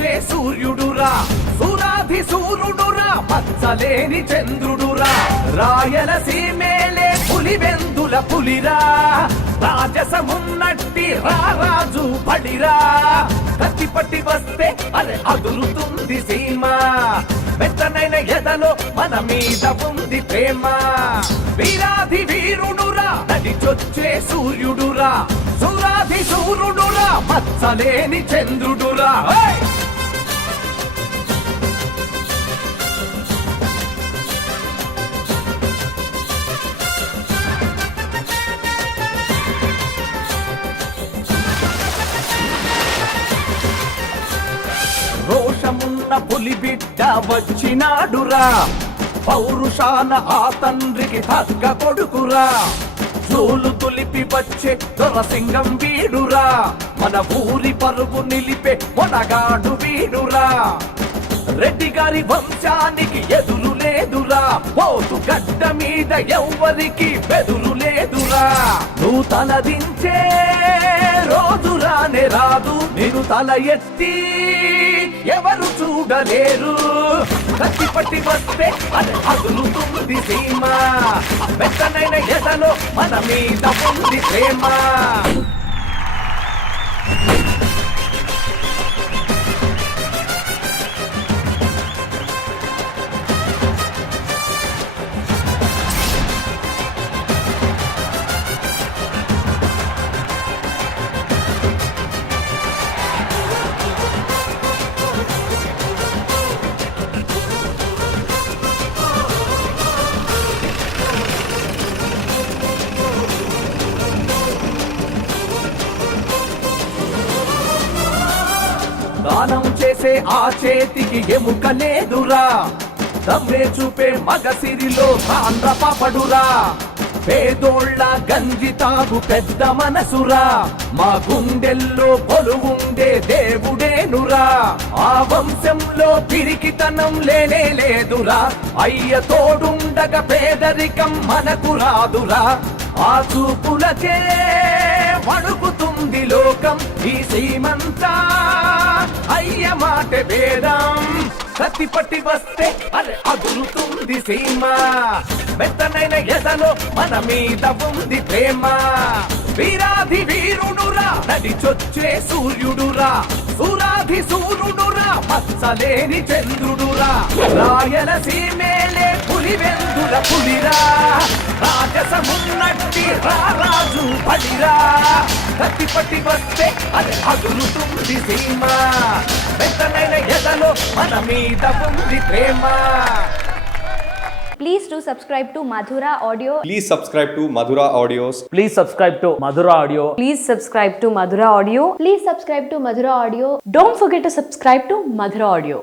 చొచ్చే సూర్యుడురా సూరాధి సూర్యుడురా మచ్చలేని చంద్రుడురా రాయలసీమేలే పులివెందుల పులిరా రాజసమున్నట్టి రారాజు బడిరా కత్తి పట్టి వస్తే అరే అదురుతుంది సీమ మెత్తనైన ఎదలో మన మీద ఉంది ప్రేమ వీరాధి వీరుడురా నడి చొచ్చే సూర్యుడురా సూరాధి సూర్యుడురా మచ్చలేని చంద్రుడురా రోషమున్న పులి బిడ్డ వచ్చినాడురా పౌరుషాన ఆ తండ్రికి తగ్గ కొడుకురా జోలు తొలిపి వచ్చే దొరసింగం వీడురా మన ఊరి పరుగు నిలిపే మొనగాడు వీడురా రెడ్డి గారి వంశానికి ఎదురు లేదురా పోతు గడ్డ మీద ఎవ్వరికి బెదురు లేదురా నువ్వు తలదించే రోజు రానే రాదు నేను తల ఎత్తి ఎవరు చూడలేరు కత్తి పట్టి వస్తే అది అదులుతుంది సీమ మెత్తనైన ఎదలో మన మీద ఉంది ప్రేమ దానం చేసే ఆ చేతికి ఎముక లేదురా దమ్మే చూపే మగసిరిలో సాంద్ర పాపడురా పేదోళ్ళ గంజి తాగు పెద్ద మనసురా మా గుండెల్లో కొలువుండే దేవుడేనురా ఆ వంశంలో పిరికితనం లేనే లేదురా అయ్య తోడుండగా పేదరికం మనకు రాదురా ఆ చూపులకే వణుకుతుంది లోకం ఈ సీమంతా అయ్య మాట వేదం కత్తి పట్టి వస్తే అరే అదురుతుంది సీమ మెత్తనైన ఎదలో మన మీద ఉంది ప్రేమ వీరాధి వీరుడురా నడి చొచ్చే సూర్యుడురా సూరాధి సూర్యుడురా మచ్చలేని చంద్రుడురా రాయలసీమేలే పులివెందుల పులిరా రాజసమున్నట్టి రారాజు బడిరా కత్తి పట్టి వస్తే అది అదురుతుంది సీమ మెత్తనైన ఎదలో మన మీద ఉంది ప్రేమ Please do subscribe to Madhura Audio. Please subscribe to Madhura Audios. Please subscribe to Madhura Audio. Please subscribe to Madhura Audio. Please subscribe to Madhura Audio. Don't forget to subscribe to Madhura Audio.